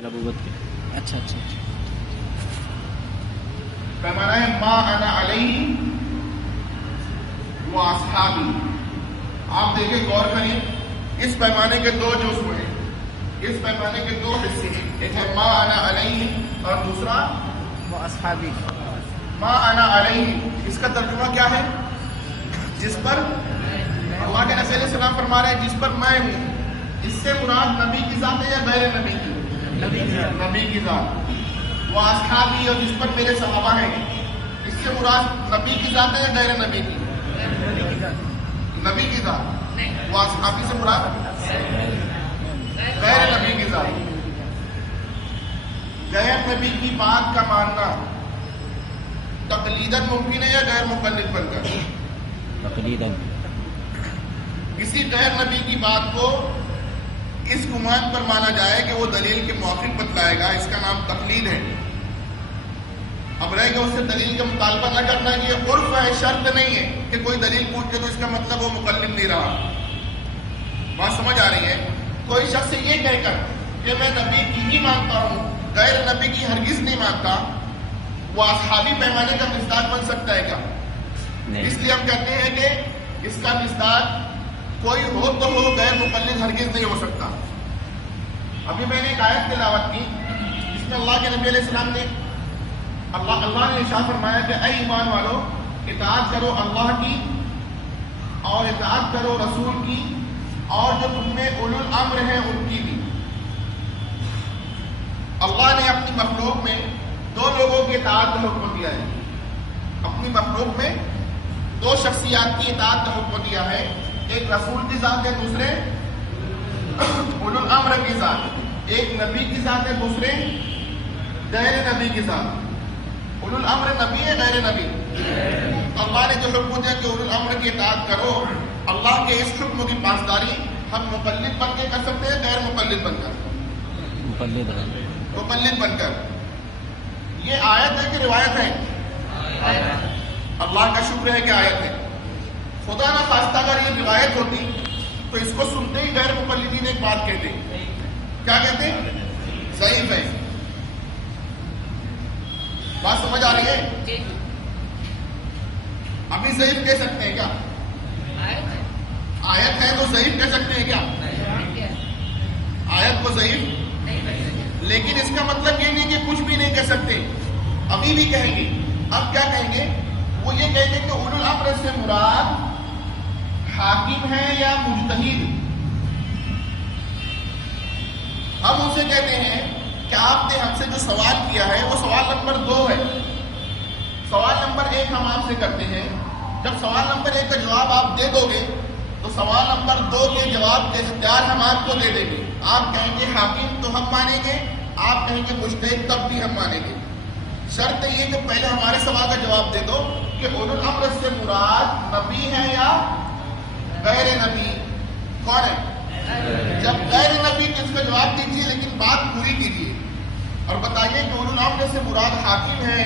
اچھا اچھا پیمانہ ہے ما انا علیہ و اصحابی. آپ دیکھیں غور کریں اس پیمانے کے دو جزو ہیں, اس پیمانے کے دو حصے ہیں, ایک ہے ما انا علیہ اور دوسرا اصحابی. ما انا علیہ, اس کا ترجمہ کیا ہے؟ جس پر اللہ کے نبی علیہ السلام فرما رہے ہیں جس پر میں ہوں. اس سے مراد نبی کی ذات ہے یا غیر نبی کی؟ نبی کی ذات. وہ اصحابی اور جس پر میرے صحابہ ہیں, اس سے مراد نبی کی ذات ہے یا غیر نبی کی؟ نبی کی ذات. وہ اصحابی سے مراد غیر نبی کی ذات. غیر نبی کی بات کا ماننا تقلیداً ممکن ہے یا غیر مقلد بن کر؟ تقلیداً. کسی غیر نبی کی بات کو اس گمان پر مانا جائے کہ وہ دلیل کے موافق بتلائے گا, اس کا نام تقلید ہے. اب رہے گا اس سے دلیل کا مطالبہ نہ کرنا, یہ عرف ہے, شرط نہیں ہے کہ کوئی دلیل پوچھے تو اس کا مطلب وہ مقلد نہیں رہا. بات سمجھ آ رہی ہے؟ کوئی شخص یہ کہہ کر کہ میں نبی کی ہی مانتا ہوں, غیر نبی کی ہرگز نہیں مانتا, وہ اصحابی پیمانے کا مصداق بن سکتا ہے کیا؟ اس لیے ہم کہتے ہیں کہ اس کا مصداق کوئی ہو تو ہو, غیر مقلد ہرگز نہیں ہو سکتا. ابھی میں نے ایک آیت تلاوت کی جس میں اللہ کے نبی علیہ السلام نے اللہ نے ارشاد فرمایا کہ اے ایمان والو, اطاعت کرو اللہ کی اور اطاعت کرو رسول کی اور جو تم میں اولو الامر ہیں ان کی بھی. اللہ نے اپنی مخلوق میں دو لوگوں کی اطاعت کا حکم دیا ہے. اپنی مخلوق میں دو شخصیات کی اطاعت کا حکم دیا ہے, ایک رسول کی ذات ہے, دوسرے اولو الامر کی ذات. ایک نبی کی ذات ہے, دوسرے غیر نبی کی ذات. اولو الامر نبی ہے, غیر نبی. اللہ نے جو حکم دیا کہ اولو الامر کی اطاعت کرو, اللہ کے اس حکم کی پاسداری ہم مقلد بن کے کر سکتے ہیں, غیر مقلد بن کر؟ مقلد بن کر. یہ آیت ہے کہ روایت ہے؟ اللہ کا شکر ہے کہ آیت ہے. خدا نہ خواستہ اگر یہ روایت ہوتی تو اس کو سنتے ہی غیر مقلدین ایک بات کہتے. کیا کہتے؟ ضعیف ہے. بات سمجھ آ رہی ہے؟ ابھی ضعیف کہہ سکتے ہیں کیا؟ آیت ہے تو ضعیف کہہ سکتے ہیں کیا؟ آیت کو ضعیف, لیکن اس کا مطلب یہ نہیں کہ کچھ بھی نہیں کہہ سکتے. ابھی بھی کہیں گے. اب کیا کہیں گے؟ وہ یہ کہیں گے کہ اولو الامر سے مراد حاکم ہے یا مجتہد. ہم اسے کہتے ہیں کہ آپ نے ہم سے جو سوال کیا ہے وہ سوال نمبر 2 ہے. سوال نمبر 1 ہم آپ سے کرتے ہیں, جب سوال نمبر 1 کا جواب آپ دے دو گے تو سوال نمبر 2 کے جواب کے اختیار ہم آپ کو دے دیں گے. آپ کہیں گے حاکم تو ہم مانیں گے, آپ کہیں گے مجتہد تب بھی ہم مانیں گے. شرط یہ کہ پہلے ہمارے سوال کا جواب دے دو کہ اولو الامر سے مراد نبی ہے یا غیر نبی. کون ہے؟ جب غیر نبی تو اس کا جواب دیجیے, لیکن بات پوری کیجیے اور بتائیے کہ اولو الامر سے مراد حاکم ہے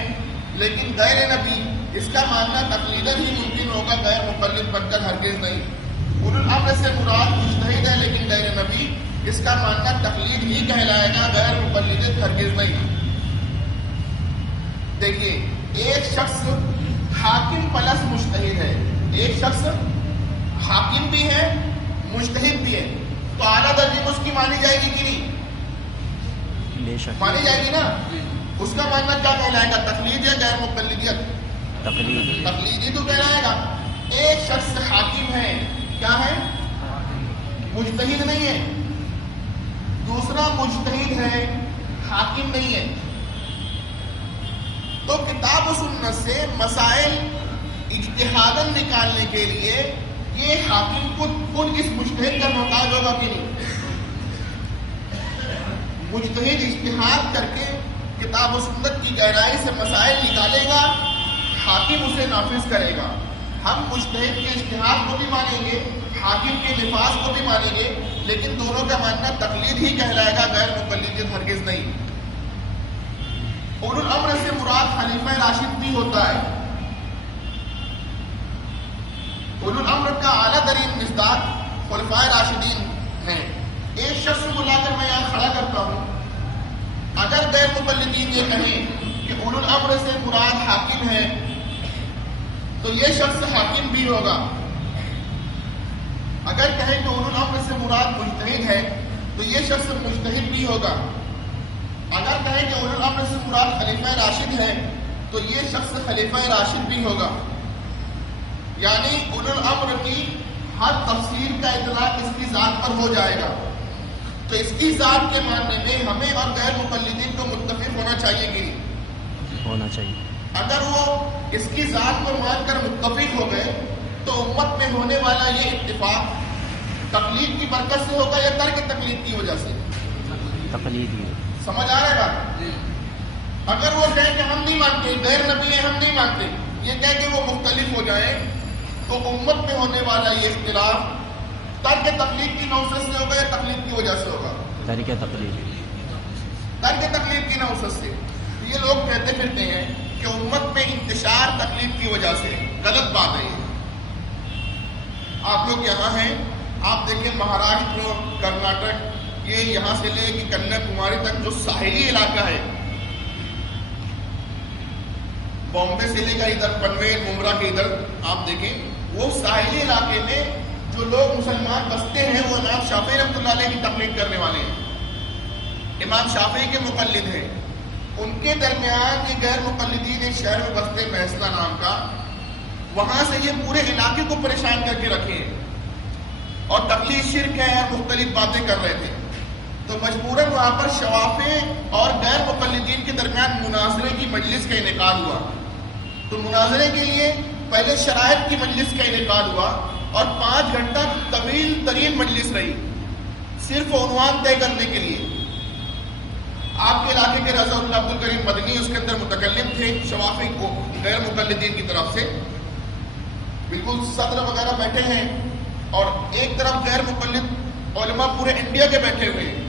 لیکن غیر نبی. اس کا ماننا تقلیداً ہی ممکن ہوگا, غیر مقلد بن کر ہرگز نہیں. اولو الامر سے مراد مجتہد ہے لیکن غیر نبی, اس کا ماننا تقلید ہی کہلائے گا, غیر مقلد ہرگز نہیں. دیکھیے, ایک شخص حاکم پلس مجتہد ہے, ایک شخص حاکم بھی ہے مجتہد بھی ہے, تو اعلیٰ درجے میں اس کی مانی جائے گی کہ نہیں؟ مانی جائے گی نا. اس کا ماننا کیا کہلائے گا, تقلید یا غیر مقلدیت؟ تقلید ہی تو کہلائے گا. ایک شخص حاکم ہے, کیا ہے؟ مجتہد نہیں ہے. دوسرا مجتہد ہے, حاکم نہیں ہے. تو کتاب و سنت سے مسائل اجتہاداً نکالنے کے لیے یہ حاکم خود اس مجتہد کا محتاج ہوگا کہ نہیں؟ مجتہد اجتہاد کر کے کتاب و سنت کی گہرائی سے مسائل نکالے گا, حاکم اسے نافذ کرے گا. ہم مجتہد کے اجتہاد کو بھی مانیں گے, حاکم کے نفاذ کو بھی مانیں گے, لیکن دونوں کا ماننا تقلید ہی کہلائے گا, غیر مقلدیت ہرگز نہیں. اولو الامر سے مراد خلیفہ راشد بھی ہوتا ہے. اولو الامر کا اعلیٰ ترین مصداق خلفائے راشدین ہیں. ایک شخص کو لا کر میں یہاں کھڑا کرتا ہوں غیر مقلدین یہ کہیں کہ اولو الامر سے مراد حاکم ہے تو یہ شخص حاکم بھی ہوگا. اگر کہیں کہ اولو الامر سے مراد مجتہد ہے تو یہ شخص مجتہد بھی ہوگا. اگر کہیں کہ اولو الامر سے مراد خلیفہ راشد ہے تو یہ شخص خلیفہ راشد بھی ہوگا. یعنی اولو الامر کی ہر تفسیر کا اطلاق اس کی ذات پر ہو جائے گا. تو اس کی ذات کے ماننے میں ہمیں اور غیر مقلدین کو متفق ہونا چاہیے کہ نہیں ہونا چاہیے. اگر وہ اس کی ذات کو مان کر متفق ہو گئے تو امت میں ہونے والا یہ اتفاق تقلید کی برکت سے ہوگا یا ترک تقلید کی وجہ سے؟ تقلید ہی. سمجھ آ رہا ہے بات؟ اگر وہ کہیں کہ ہم نہیں مانتے، غیر نبی ہیں ہم نہیں مانتے، یہ کہیں کہ وہ مختلف ہو جائیں تو امت میں ہونے والا یہ اختلاف ترک تقلید کی نوست سے ہوگا یا تقلید کی وجہ سے ہوگا؟ ترک تقلید. ترک تقلید کی نوست سے. یہ لوگ کہتے پھرتے ہیں کہ امت میں انتشار تقلید کی وجہ سے. غلط بات ہے یہ. آپ لوگ یہاں ہیں، آپ دیکھیں مہاراشٹر، کرناٹک، یہ یہاں سے لے کہ کنیا کماری تک جو ساحلی علاقہ ہے، بامبے سے لے کر ادھر پنویل ممبرا کے ادھر آپ دیکھیں، وہ ساحلی علاقے میں جو لوگ مسلمان بستے ہیں وہ امام شافعی رحمۃ اللہ علیہ کی تقلید کرنے والے ہیں، امام شافعی کے مقلد ہیں. ان کے درمیان یہ غیر مقلدین ایک شہر میں بستے محسنہ نام کا، وہاں سے یہ پورے علاقے کو پریشان کر کے رکھے ہیں اور تقلید شرک ہے اور مختلف باتیں کر رہے تھے. تو مجبوراً وہاں پر شوافع اور غیر مقلدین کے درمیان مناظرے کی مجلس کا انعقاد ہوا. تو مناظرے کے لیے پہلے شرائط کی مجلس کا انعقاد ہوا اور 5 گھنٹہ طویل ترین مجلس رہی، صرف عنوان طے کرنے کے لیے. آپ کے علاقے کے رضا اللہ عبد الکریم مدنی اس کے اندر متکلم تھے شوافی کو غیر مقلدین کی طرف سے، بالکل صدر وغیرہ بیٹھے ہیں اور ایک طرف غیر مقلد علماء پورے انڈیا کے بیٹھے ہوئے ہیں،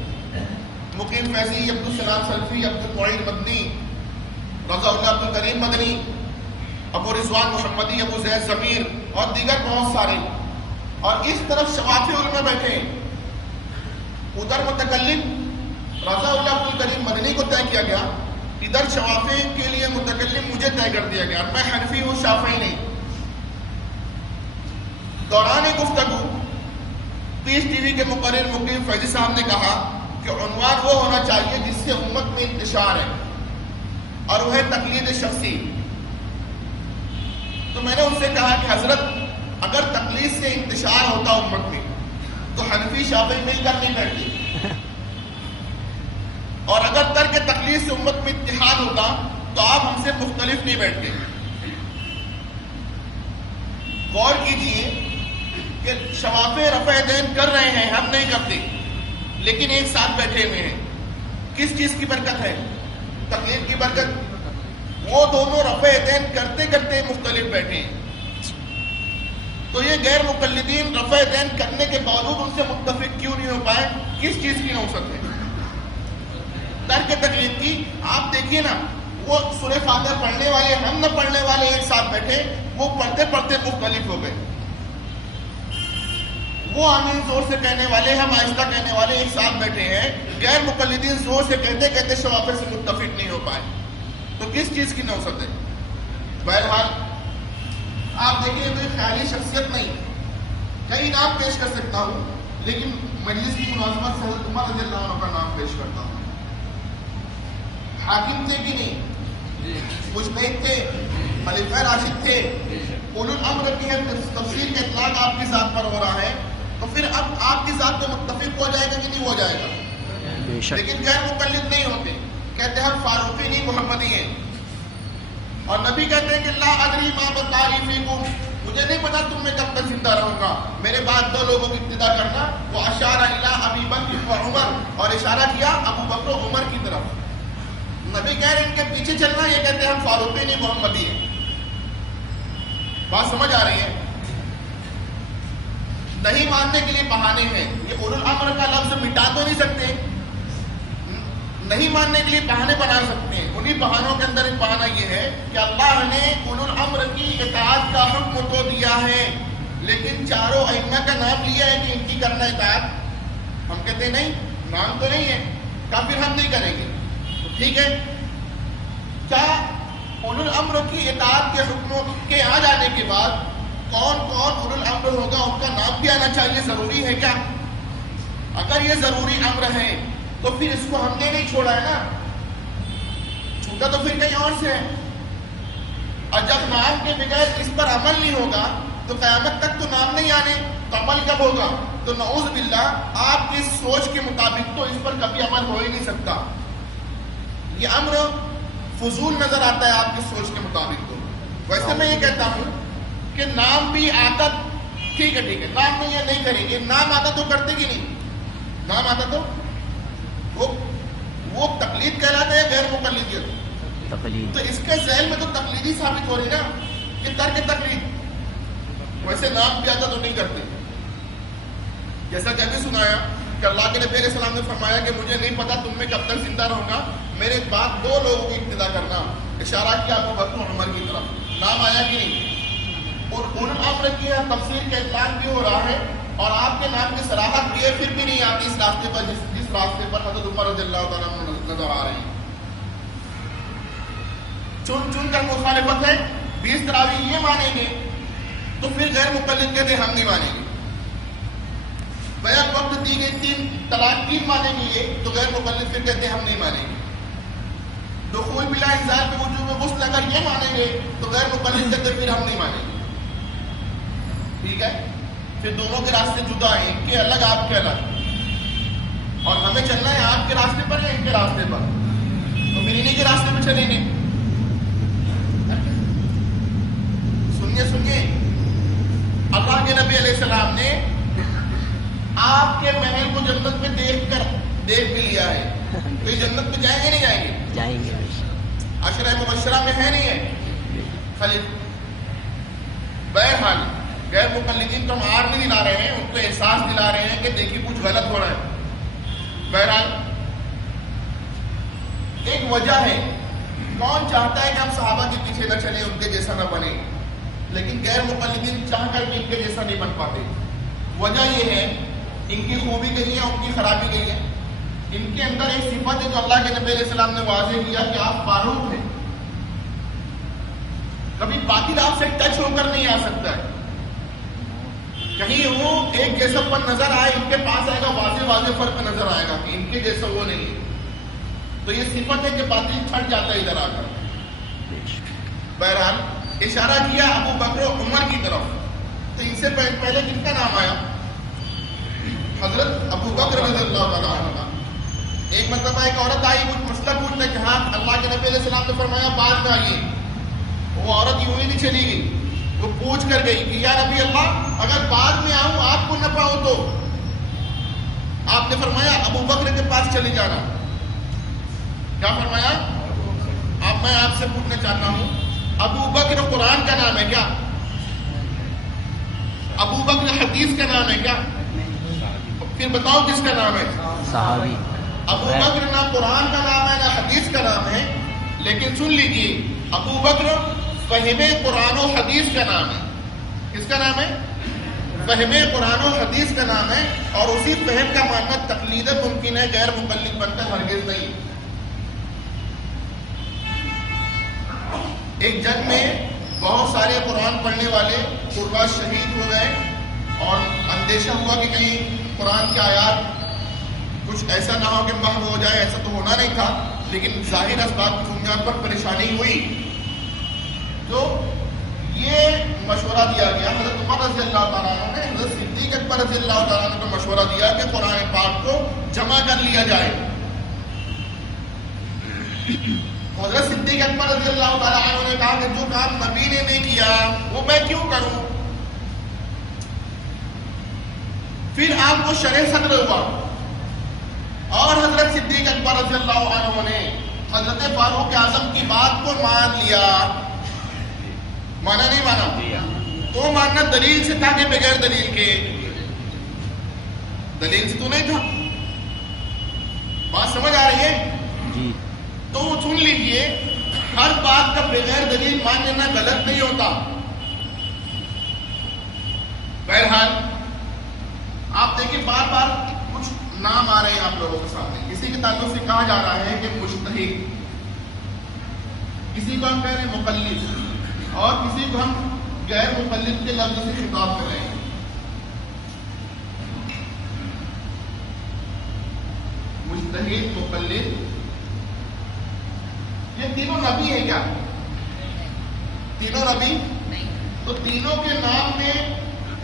مقیم فیضی، عبدالسلام سلفی، عبدالمعین مدنی، رضا اللہ عبد الکریم مدنی، ابو رضوان محمدی، ابو زید ضمیر اور دیگر بہت سارے، اور اس طرف شوافی علماء بیٹھے ہیں. ادھر متکلم رضا اللہ عبد الکریم مدنی کو طے کیا گیا، ادھر شوافی کے لیے متکلم مجھے طے کر دیا گیا، میں حنفی ہوں شافعی نہیں. دوران گفتگو پیس ٹی وی کے مقرر مقیم فیضی صاحب نے کہا کہ عنوان وہ ہونا چاہیے جس سے امت میں انتشار ہے اور وہ ہے تقلید شخصی. تو میں نے ان سے کہا کہ حضرت اگر تقلید سے انتشار ہوتا امت میں تو حنفی شافعی مل کر نہیں بیٹھتے، اور اگر ترک تقلید سے امت میں اتحاد ہوتا تو آپ ہم سے مختلف نہیں بیٹھتے. غور کیجئے کہ شوافع رفع دین کر رہے ہیں، ہم نہیں کرتے، لیکن ایک ساتھ بیٹھے ہوئے ہیں. کس چیز کی برکت ہے؟ تقلید کی برکت. وہ دونوں رفع دین کرتے کرتے مختلف بیٹھے ہیں. تو یہ غیر مقلدین رفع دین کرنے کے باوجود ان سے متفق کیوں نہیں ہو پائے؟ کس چیز کی نوست ہے؟ ترک تقلید کی. آپ دیکھیے نا، وہ سورہ فاتحہ پڑھنے والے، ہم نہ پڑھنے والے ایک ساتھ بیٹھے، وہ پڑھتے پڑھتے مختلف ہو گئے. وہ آمین زور سے کہنے والے، ہم آہستہ کہنے والے ایک ساتھ بیٹھے ہیں. غیر مقلدین زور سے کہتے کہتے شوافع سے متفق نہیں ہو پائے. تو کس چیز کی نوست ہے؟ بہرحال آپ دیکھیے، کوئی خیالی شخصیت نہیں، کئی نام پیش کر سکتا ہوں لیکن مجلس کی مناسبت سے حضرت عمر رضی اللہ عنہ کا نام پیش کرتا ہوں. حاکم تھے کہ نہیں؟ مجتہد تھے، خلیفہ راشد تھے، اولو الامر کی تفسیر کا اطلاق آپ کی ذات پر ہو رہا ہے، تو پھر اب آپ کی ذات پہ متفق ہو جائے گا کہ نہیں ہو جائے گا؟ لیکن غیر مقلد نہیں ہوتے، کہتے ہیں ہم فاروقی نہیں محمدی ہیں. اور نبی کہتے ہیں کہ لا ادری ما بقائی فیکم، مجھے نہیں پتا تم میں کب تک زندہ رہوں گا، میرے بعد 2 لوگوں کی ابتدا کرنا. وہ اشار الی ابی بکر و عمر، اور اشارہ کیا ابو بکر و عمر کی طرف. نبی کہہ رہے ہیں ان کے پیچھے چلنا، یہ کہتے ہیں ہم فاروقی نہیں محمدی ہیں. بات سمجھ آ رہی ہے؟ نہیں ماننے کے لیے بہانے ہیں. یہ اولو الامر کا لفظ مٹا تو نہیں سکتے، نہیں ماننے کے لیے بہانے بنا سکتے ہیں. انہی بہانوں کے اندر ایک بہانہ یہ ہے کہ اللہ نے اولو الامر کی اطاعت کا حکم تو دیا ہے، لیکن چاروں ائمہ کا نام لیا ہے کہ ان کی کرنا اطاعت. ہم کہتے ہیں نہیں، نام تو نہیں ہے، کہا پھر ہم نہیں کریں گے. تو ٹھیک ہے؟ کیا اولو الامر کی اطاعت کے حکموں کے آ جانے کے بعد کون کون اولو الامر ہوگا ان کا نام بھی آنا چاہیے؟ ضروری ہے کیا؟ اگر یہ ضروری امر ہے تو پھر اس کو ہم نے نہیں چھوڑا ہے نا، چھوٹا تو پھر کہیں اور سے ہے. اور جب نام کے بغیر اس پر عمل نہیں ہوگا تو قیامت تک تو نام نہیں آنے، تو عمل کب ہوگا؟ تو نعوذ باللہ آپ کی سوچ کے مطابق تو اس پر کبھی عمل ہو ہی نہیں سکتا. یہ امر فضول نظر آتا ہے آپ کی سوچ کے مطابق. تو ویسے میں یہ کہتا ہوں کہ نام بھی آتا، ٹھیک ہے نام نہیں ہے نہیں کریں گے، نام آتا تو کرتے کہ نہیں؟ نام آتا تو وہ تقلید کہلاتا ہے غیر مقلدیت؟ تقلید. تو اس کے ذیل میں تو تقلیدی ثابت ہو رہی نا کہ ترک تقلید. ویسے نام بھی آتا تو نہیں کرتے. جیسا کہ ابھی سنایا کہ اللہ کے نبی علیہ السلام نے فرمایا کہ مجھے نہیں پتا تم میں کب تک زندہ رہوں گا، میرے بعد 2 لوگوں کی ابتدا کرنا. اشارہ کیا ابو بکر و عمر کی طرف. نام آیا کہ نہیں؟ اور اولو الامر کی تفسیر کا اطلاق بھی ہو رہا ہے اور آپ کے نام کی صراحت بھی ہے، پھر بھی نہیں آتی اس راستے پر جس راستے پر حضرت عمر رضی اللہ تعالیٰ عنہ نظر آ رہی. چن کر مخالفت ہے. 20 تراویح یہ مانیں گے تو پھر غیر مقلد کہتے ہم نہیں مانیں گے. بیعت وقت دی گئی 3 طلاق 3 مانیں گے یہ تو غیر مقلد پھر کہتے ہم نہیں مانیں گے. دخول بلا انزال کے وجوب غسل اگر یہ مانیں گے تو غیر مقلد کہتے پھر ہم نہیں مانیں گے. ٹھیک ہے؟ پھر دونوں کے راستے جدا ہیں، ان کے الگ آپ کے الگ، اور ہمیں چلنا ہے آپ کے راستے پر یا ان کے راستے پر؟ تو پھر انہیں کے راستے پہ چلیں گے. سنیے اللہ کے نبی علیہ السلام نے آپ کے محل کو جنت میں دیکھ بھی لیا ہے، تو یہ جنت میں جائیں گے نہیں جائیں گے؟ جائیں گے. عشرہ مبشرہ میں ہے نہیں ہے خالی. بہرحال غیر مقلدین کو ہم آر نہیں دلا رہے ہیں، ان کو احساس دلا رہے ہیں کہ دیکھیے کچھ غلط ہو رہا ہے. بہرحال ایک وجہ ہے، کون چاہتا ہے کہ ہم صحابہ کے پیچھے نہ چلیں، ان کے جیسا نہ بنے، لیکن غیر مقلدین چاہ کر بھی ان کے جیسا نہیں بن پاتے. وجہ یہ ہے ان کی خوبی گئی ہے، ان کی خرابی گئی ہے. ان کے اندر ایک صفت ہے جو اللہ کے نبی علیہ السلام نے واضح کیا کہ آپ فاروق ہیں، کبھی باطل آپ سے ٹچ ہو کر نہیں آ سکتا ہے. کہیں وہ ایک جیسا پن نظر آئے، ان کے پاس آئے گا واضح فرق نظر آئے گا کہ ان کے جیسا وہ نہیں ہے. تو یہ صفت ہے کہ باطل چھٹ جاتا ہے ادھر آ کر. بہرحال اشارہ کیا ابو بکر و عمر کی طرف، تو ان سے پہلے کن کا نام آیا؟ حضرت ابو بکر رضی اللہ تعالیٰ عنہ کا. ایک مرتبہ ایک عورت آئی کچھ مسئلہ پوچھنے کہ ہاں اللہ کے نبی علیہ السلام نے فرمایا بعد میں آئیے. وہ عورت یوں ہی نہیں چلی گئی، وہ پوچھ کر گئی کہ یا نبی اللہ اگر بعد میں آؤں آپ کو نہ پاؤں تو؟ آپ نے فرمایا ابو بکر کے پاس چلی جانا. کیا فرمایا؟ اب میں آپ سے پوچھنا چاہتا ہوں ابو بکر قرآن کا نام ہے کیا؟ ابو بکر حدیث کا نام ہے کیا؟ پھر بتاؤ کس کا نام ہے؟ صحابی. ابو بکر نہ قرآن کا نام ہے نہ حدیث کا نام ہے، لیکن سن لیجیے ابو بکر فہم قرآن و حدیث کا نام ہے. کس کا نام ہے؟ فہم قرآن و حدیث کا نام ہے. اور اسی فہم کا ماننا تقلید ممکن ہے، غیر مقلد بنتا ہرگز نہیں. ایک جنگ میں بہت سارے قرآن پڑھنے والے قربا شہید ہو گئے اور اندیشہ ہوا کہ کہیں قرآن کی آیات کچھ ایسا نہ ہو کہ محو ہو جائے. ایسا تو ہونا نہیں تھا، لیکن ظاہر اسباب کی بنیاد پر پریشانی ہوئی. تو یہ مشورہ دیا گیا، حضرت عمر رضی اللہ تعالیٰ عنہ نے حضرت صدیق اکبر رضی اللہ تعالیٰ عنہ کو مشورہ دیا کہ قرآن پاک کو جمع کر لیا جائے. حضرت صدیق اکبر رضی اللہ تعالیٰ عنہ نے کہا کہ جو کام نبی نے نہیں کیا وہ میں کیوں کروں. پھر آپ کو شرح صدر ہوا اور حضرت صدیق اکبر رضی اللہ عنہ نے حضرت فاروق اعظم کی بات کو مان لیا. مانا نہیں مانا؟ تو ماننا دلیل سے تھا کہ بغیر دلیل کے؟ دلیل سے تو نہیں تھا. بات سمجھ آ رہی ہے؟ جی. تو سن لیجئے ہر بات کا بغیر دلیل مان لینا غلط نہیں ہوتا. بہرحال آپ دیکھیں بار بار کچھ نام آ رہے ہیں آپ لوگوں کے سامنے. کسی کے تعلق سے کہا جا رہا ہے کہ مجتہد، کسی کو ہم کہہ رہے ہیں مقلد، اور کسی کو ہم غیر مقلد کے لفظ سے خطاب کر رہے ہیں. مجتہد، مقلد، یہ تینوں نبی ہیں کیا؟ تینوں نبی؟ تو تینوں کے نام میں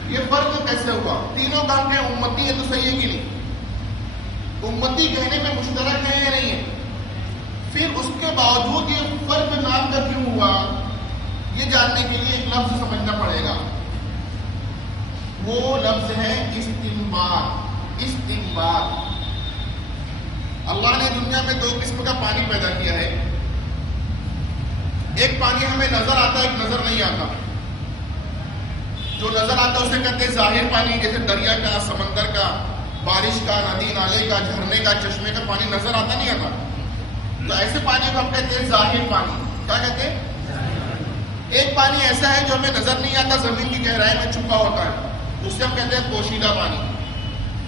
یہ فرق کیسے ہوا؟ تینوں کا ہم کہیں امتی ہے تو صحیح ہے کہ نہیں؟ امتی کہنے میں مشترک ہے یا نہیں ہے؟ پھر اس کے باوجود یہ فرق نام کا کیوں ہوا، یہ جاننے کے لیے ایک لفظ سمجھنا پڑے گا. وہ لفظ ہے استنباط. استنباط. اللہ نے دنیا میں 2 قسم کا پانی پیدا کیا ہے. ایک پانی ہمیں نظر آتا ہے، ایک نظر نہیں آتا. جو نظر آتا ہے اسے کہتے ہیں ظاہر پانی، جیسے دریا کا، سمندر کا، بارش کا، ندی نالے کا، جھرنے کا، چشمے کا پانی نظر آتا نہیں آتا. تو ایسے پانی کو ہم کہتے ہیں ظاہر پانی. کیا کہتے ہیں؟ ایک پانی ایسا ہے جو ہمیں نظر نہیں آتا، زمین کی گہرائی میں چھپا ہوتا ہے، اس سے ہم کہتے ہیں پوشیدہ پانی.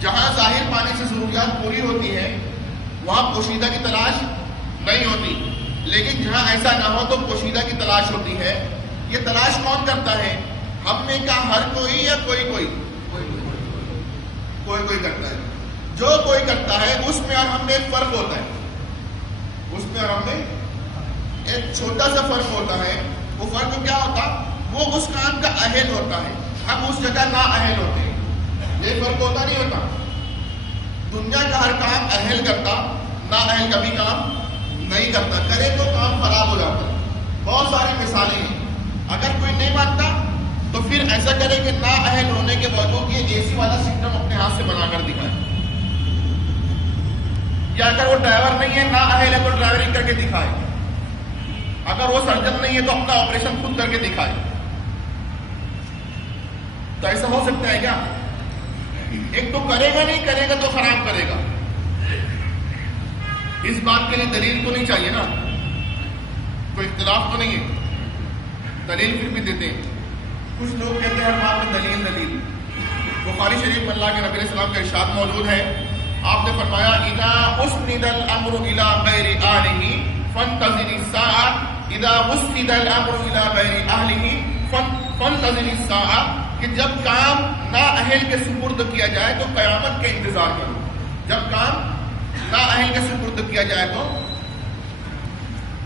جہاں ظاہر پانی سے ضروریات پوری ہوتی ہے وہاں پوشیدہ کی تلاش نہیں ہوتی. لیکن جہاں ایسا نہ ہو تو پوشیدہ کی تلاش ہوتی ہے. یہ تلاش کون کرتا ہے؟ ہم میں کا ہر کوئی یا کوئی کوئی کرتا ہے. جو کوئی کرتا ہے اس میں اور ہم میں ایک فرق ہوتا ہے. اس میں اور ہم میں ایک چھوٹا سا فرق ہوتا ہے. وہ فرق کیا ہوتا؟ وہ اس کام کا اہل ہوتا ہے، ہم اس جگہ نا اہل ہوتے ہیں. یہ فرق ہوتا نہیں ہوتا؟ دنیا کا ہر کام اہل کرتا، نا اہل کبھی کام نہیں کرتا. کرے تو کام خراب ہو جاتا. بہت ساری مثالیں ہیں. اگر کوئی نہیں مانتا تو پھر ایسا کرے کہ نا اہل ہونے کے باوجود یہ اے سی والا سسٹم اپنے ہاتھ سے بنا کر دکھائے. یا اگر وہ ڈرائیور نہیں ہے، نا اہل ہے، تو ڈرائیورنگ کر کے دکھائے. اگر وہ سرجن نہیں ہے تو اپنا آپریشن خود کر کے دکھائے. تو ایسا ہو سکتا ہے کیا؟ ایک تو کرے گا، نہیں کرے گا تو خراب کرے گا. اس بات کے لیے دلیل تو نہیں چاہیے نا، کوئی اختلاف تو نہیں ہے. دلیل پھر بھی دیتے ہیں. کچھ لوگ کہتے ہیں ہر بات میں دلیل. بخاری شریف میں اللہ کے نبی علیہ السلام کا ارشاد موجود ہے. آپ نے فرمایا اذا اسند الامر الى غیر اہلہ فانتظر الساعة، اذا اسند الامر الى غیر اہلہ فانتظر الساعة، کہ جب کام نا اہل کے سپرد کیا جائے تو قیامت کا انتظار کرو. جب کام نا اہل کے سپرد کیا جائے تو.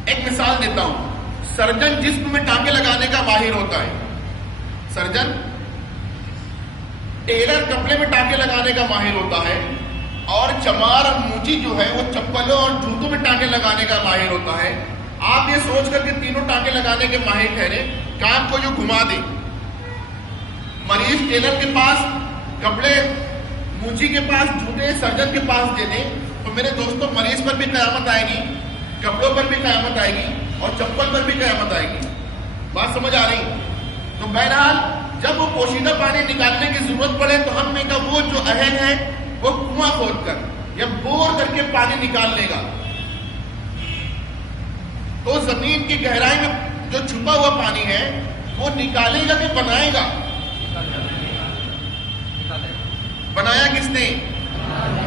ایک مثال دیتا ہوں. سرجن جسم میں ٹانکے لگانے کا ماہر ہوتا ہے. سرجن ٹیلر کپڑے میں ٹانکے لگانے کا ماہر ہوتا ہے. اور چمار اور موچی جو ہے وہ چپلوں اور جوتوں میں ٹانکے لگانے کا ماہر ہوتا ہے. آپ یہ سوچ کر کے تینوں ٹانکے لگانے کے ماہر ٹھہرے، کام کو جو گھما دے. مریض ٹیلر کے پاس کپڑے، موچی کے پاس جوتے، سرجن کے پاس دے دیں تو میرے دوستوں مریض پر بھی قیامت آئے گی، کپڑوں پر بھی قیامت آئے گی، اور چپل پر بھی قیامت آئے گی. بات سمجھ آ رہی؟ تو بہرحال جب وہ پوشیدہ پانی نکالنے کی ضرورت پڑے تو ہم میں کا وہ جو اہل ہے وہ کنواں کھود کر یا بور کر کے پانی نکال لے گا. تو زمین کی گہرائی میں جو چھپا ہوا پانی ہے وہ نکالے گا کہ بنائے گا؟ بنایا کس نے؟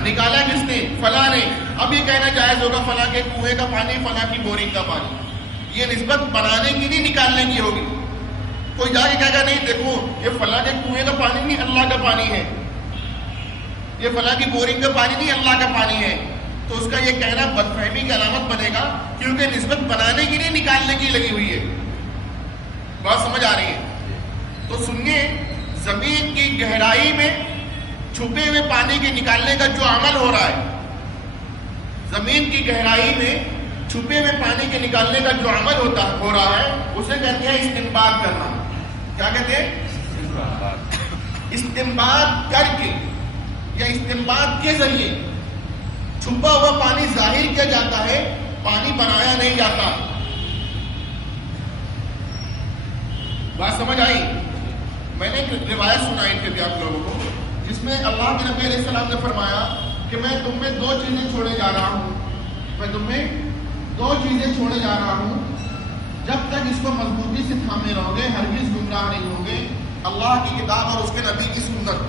نکالا کس نے؟ فلاں نے. اب یہ کہنا جائز ہوگا فلاں کے کنویں کا پانی، فلاں کی بورنگ کا پانی. یہ نسبت بنانے کی نہیں، نکالنے کی ہوگی. کوئی جا کے کہے گا نہیں دیکھو یہ فلاں کے کنویں کا پانی نہیں، اللہ کا پانی ہے. یہ فلاں کی بورنگ کا پانی نہیں، اللہ کا پانی ہے. تو اس کا یہ کہنا بدفہمی کی علامت بنے گا، کیونکہ نسبت بنانے کی نہیں، نکالنے کی لگی ہوئی ہے. بات سمجھ آ رہی ہے؟ تو سنیے، زمین کی گہرائی میں چھپے ہوئے پانی کے نکالنے کا جو عمل ہو رہا ہے، زمین کی گہرائی میں چھپے ہوئے پانی کے نکالنے کا جو عمل ہو رہا ہے اسے کہتے ہیں استنباط کرنا. کیا کہتے ہیں؟ استنباط کر کے یا استنباط کے ذریعے چھپا ہوا پانی ظاہر کیا جاتا ہے، پانی بنایا نہیں جاتا. بات سمجھ آئی؟ میں نے ایک روایت سنائی تھی آپ لوگوں کو، جس میں اللہ کے نبی علیہ السلام نے فرمایا کہ میں تم میں 2 چیزیں چھوڑے جا رہا ہوں. میں تم میں 2 چیزیں چھوڑے جا رہا ہوں، جب تک اس کو مضبوطی سے تھامے رہو گے ہرگز گمراہ نہیں ہوں گے. اللہ کی کتاب اور اس کے نبی کی سنت.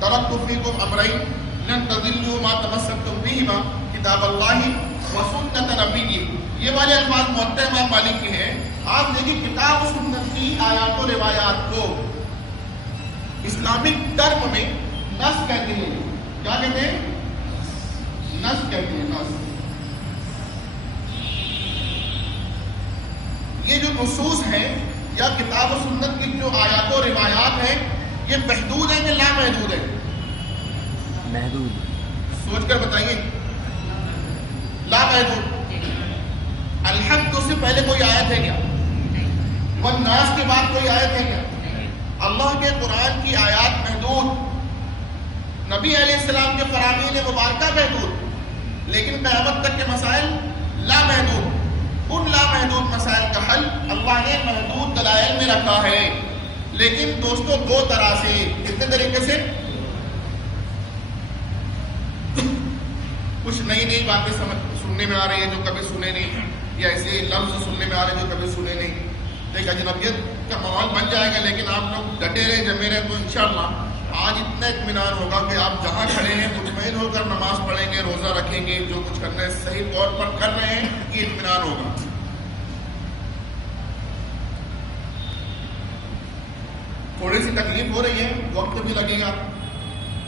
ترکت فیکم امرین لن تضلوا ما تمسکتم بہما، کہ کتاب اللہ و سنت نبی، یہ والے الفاظ موطا امام مالک کے ہیں. آپ دیکھیں کتاب و سنت کی آیات و روایات کو اسلامک ٹرم میں نص کہتے ہیں. کیا کہتے ہیں؟ نص کہتے ہیں. نص یہ جو نصوص ہیں یا کتاب و سنت کی جو آیات و روایات ہیں یہ محدود ہیں کہ لا محدود ہیں؟ محدود. سوچ کر بتائیے. لا محدود. الحمد سے پہلے کوئی آیت ہے کیا؟ والناس کے بعد کوئی آیت ہے کیا؟ اللہ کے قرآن کی آیات محدود، نبی علیہ السلام کے فرامین مبارکہ محدود، لیکن قیامت تک کے مسائل لا محدود. ان لا محدود مسائل کا حل اللہ نے محدود دلائل میں رکھا ہے، لیکن دوستو دو طرح سے. کتنے طریقے سے؟ کچھ نئی نئی باتیں سننے میں آ رہی ہیں جو کبھی سنے نہیں، یا ایسے لفظ سننے میں آ رہے ہیں جو کبھی سنے نہیں. ایک اجنبیت کا ماحول بن جائے گا، لیکن آپ لوگ ڈٹے رہے جمے رہے تو انشاءاللہ آج اتنا اطمینان ہوگا کہ آپ جہاں کھڑے ہیں مطمئن ہو کر نماز پڑھیں گے، روزہ رکھیں گے، جو کچھ کرنا ہے صحیح طور پر کر رہے ہیں، یہ اطمینان ہوگا. تھوڑی سی تکلیف ہو رہی ہے، وقت بھی لگے گا،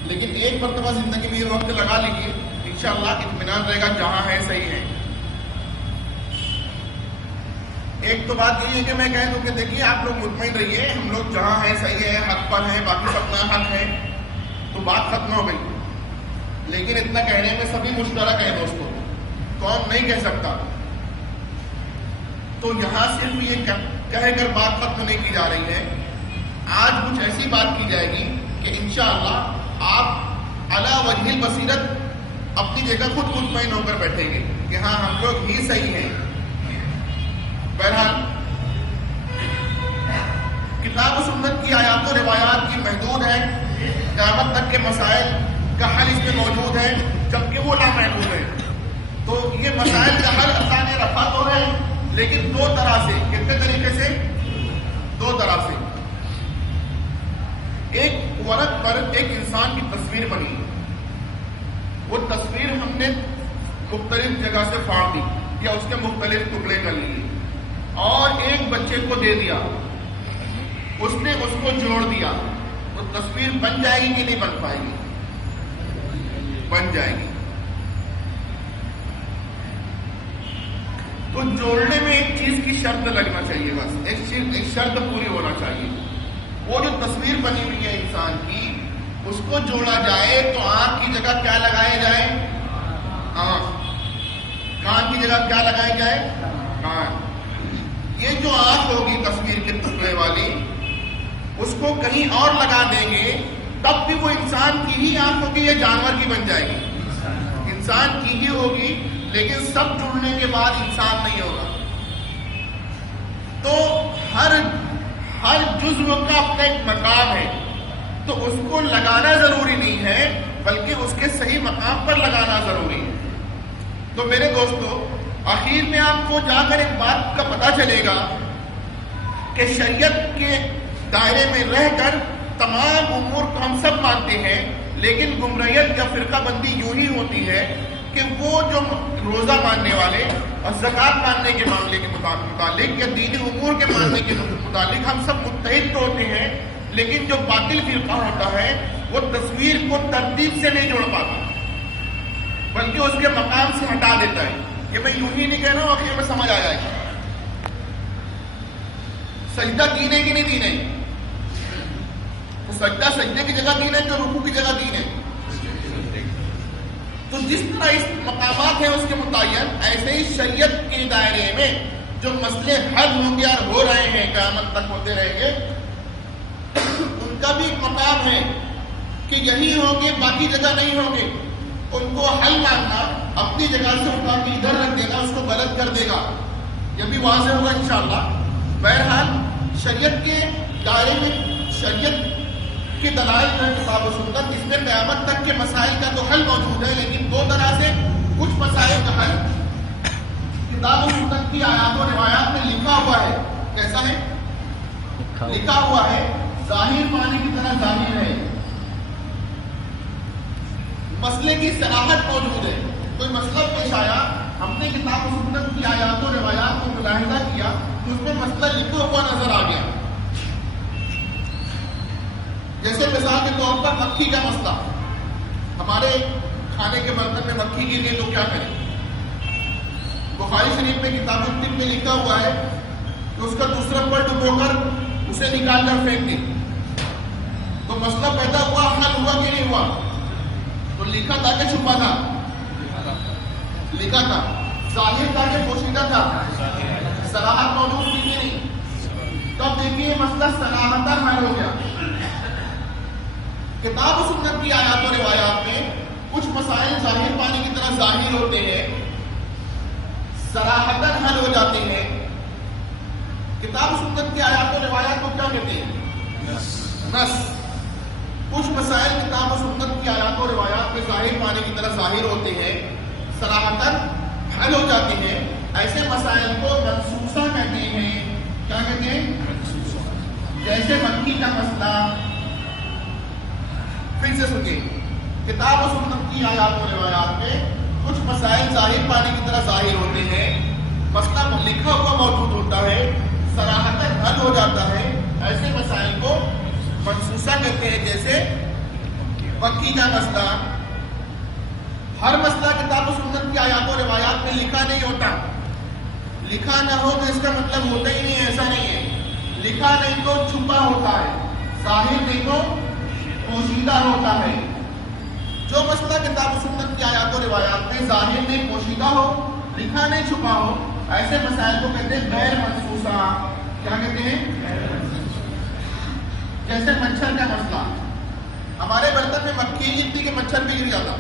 لیکن ایک مرتبہ زندگی میں یہ وقت لگا لیجیے، انشاءاللہ اطمینان رہے گا جہاں ہے صحیح ہے. ایک تو بات یہ ہے کہ میں کہہ دوں کہ دیکھیے آپ لوگ مطمئن رہیے، ہم لوگ جہاں ہیں صحیح ہے، حق پر ہیں، باقی سب کا حق ہے، تو بات ختم ہو گئی. لیکن اتنا کہنے میں سبھی مشترک ہیں دوستوں، کون نہیں کہہ سکتا. تو یہاں صرف یہ کہہ کر بات ختم نہیں کی جا رہی ہے. آج کچھ ایسی بات کی جائے گی کہ انشاءاللہ آپ علی وجہ البصیرت اپنی جگہ خود مطمئن ہو کر بیٹھیں گے کہ ہاں ہم لوگ ہی صحیح ہیں. بہرحال کتاب و سنت کی آیات و روایات کی محدود ہے، قیامت تک کے مسائل کا حل اس میں موجود ہے، جبکہ وہ لا محدود ہے. تو یہ مسائل کا حل اللہ نے رکھا تو ہے، لیکن دو طرح سے. کتنے طریقے سے؟ دو طرح سے. ایک ورق پر ایک انسان کی تصویر بنی، وہ تصویر ہم نے مختلف جگہ سے پھاڑ دی یا اس کے مختلف ٹکڑے کر لیے اور ایک بچے کو دے دیا، اس نے اس کو جوڑ دیا. تو تصویر بن جائے گی کہ نہیں بن پائے گی؟ بن جائے گی. تو جوڑنے میں ایک چیز کی شرط لگنا چاہیے، بس ایک شرط پوری ہونا چاہیے. وہ جو تصویر بنی ہوئی ہے انسان کی، اس کو جوڑا جائے تو آنکھ کی جگہ کیا لگائے جائے؟ آنکھ. کان کی جگہ کیا لگائے جائے؟ کان. یہ جو آنکھ ہوگی تصویر کے ٹکڑے والی، اس کو کہیں اور لگا دیں گے تب بھی وہ انسان کی ہی آنکھ ہوگی یا جانور کی بن جائے گی؟ انسان کی ہی ہوگی، لیکن سب جڑنے کے بعد انسان نہیں ہوگا. تو ہر جزو کا اپنا ایک مقام ہے، تو اس کو لگانا ضروری نہیں ہے بلکہ اس کے صحیح مقام پر لگانا ضروری ہے. تو میرے دوستو، آخر میں آپ کو جا کر ایک بات کا پتہ چلے گا کہ شریعت کے دائرے میں رہ کر تمام امور کو ہم سب مانتے ہیں، لیکن گمراہیت یا فرقہ بندی یوں ہی ہوتی ہے کہ وہ جو روزہ ماننے والے اور زکوٰۃ ماننے کے معاملے کے متعلق یا دینی امور کے ماننے کے متعلق ہم سب متحد تو ہوتے ہیں، لیکن جو باطل فرقہ ہوتا ہے وہ تصویر کو ترتیب سے نہیں جوڑ پاتا بلکہ اس کے مقام سے ہٹا دیتا ہے. یہ میں یوں ہی نہیں کہہ رہا ہوں، آخر میں سمجھ آ جائے گا. سجدہ دین ہے کہ نہیں دین ہے؟ تو سجدہ سجدے کی جگہ دین ہے کہ رکوع کی جگہ دین ہے؟ تو جس طرح اس مقامات ہیں اس کے متعین، ایسے ہی شریعت کے دائرے میں جو مسئلے حل ہوں گے اور ہو رہے ہیں، قیامت تک ہوتے رہیں گے، ان کا بھی ایک مقام ہے کہ یہی ہوں گے، باقی جگہ نہیں ہوں گے. ان کو حل ماننا، اپنی جگہ سے اٹھا کے ادھر رکھ دینا اس کو غلط کر دے گا. یہ بھی واضح ہوگا انشاءاللہ. بہرحال شریعت کے دائرے میں شریعت کے دلائل ہے کتاب و سنت، جس میں قیامت تک کے مسائل کا تو حل موجود ہے، لیکن دو طرح سے کچھ مسائل کا حل کتاب و سنت کی آیات و روایات میں لکھا ہوا ہے. کیسا ہے؟ لکھا ہوا ہے. ظاہر معنی کی طرح ظاہر ہے، مسئلے کی صراحت موجود ہے. کوئی مسئلہ پیش آیا، ہم نے کتاب و سنت کی آیات و روایات کو ملاحظہ کیا تو اس میں مسئلہ لکھا ہوا نظر آ گیا. جیسے مثال کے طور پر مکھی کا مسئلہ، ہمارے کھانے کے برتن میں مکھی کے لیے تو کیا کریں؟ بخاری شریف میں کتاب الطب میں لکھا ہوا ہے کہ اس کا دوسرا پر ڈبو کر اسے نکال کر پھینک دیں. تو مسئلہ پیدا ہوا، حل ہوا کہ نہیں ہوا؟ تو لکھا تھا کہ چھپا تھا؟ لکھا تھا. ظاہر تھا کہ پوشیدہ تھا؟ صراحت موجود تھی کہ نہیں؟ تب دیکھیے مسئلہ صراحتاً حل ہو گیا. کتاب و سنت کی آیات و روایات میں کچھ مسائل ظاہر پانی کی طرح ظاہر ہوتے ہیں، صراحتاً حل ہو جاتے ہیں. کتاب و سنت کی آیات و روایات کو کیا کہتے ہیں؟ نص. کچھ مسائل کتاب و سنت کی آیات و روایات میں ظاہر پانی کی طرح ظاہر ہوتے ہیں، صراحتاً حل ہو جاتے ہیں. ایسے مسائل کو منصوصہ کہتے ہیں. کیا کہتے ہیں؟ جیسے مکھی کا مسئلہ. پھر سے سنیے، کتاب و سنت کی آیات و روایات میں کچھ مسائل ظاہر پانی کی طرح ظاہر ہوتے ہیں، مسئلہ لکھا ہوا موجود ہوتا ہے، صراحتاً حل ہو جاتا ہے. ایسے مسائل کو منصوصہ کہتے ہیں. جیسے مکھی کا مسئلہ. ہر مسئلہ کتاب و سنت کی آیات و روایات میں لکھا نہیں ہوتا. لکھا نہ ہو تو اس کا مطلب ہوتا ہی نہیں ہے، ایسا نہیں ہے. لکھا نہیں تو چھپا ہوتا ہے، ظاہر نہیں تو پوشیدہ ہوتا ہے. جو مسئلہ کتاب و سنت کی آیات و روایات میں ظاہر نہیں پوشیدہ ہو، لکھا نہیں چھپا ہو، ایسے مسائل کو کہتے ہیں غیر منصوصہ. کیا کہتے ہیں؟ جیسے مچھر کا مسئلہ. ہمارے برتن میں مکھی گرتی کہ مچھر بھی گر جاتا؟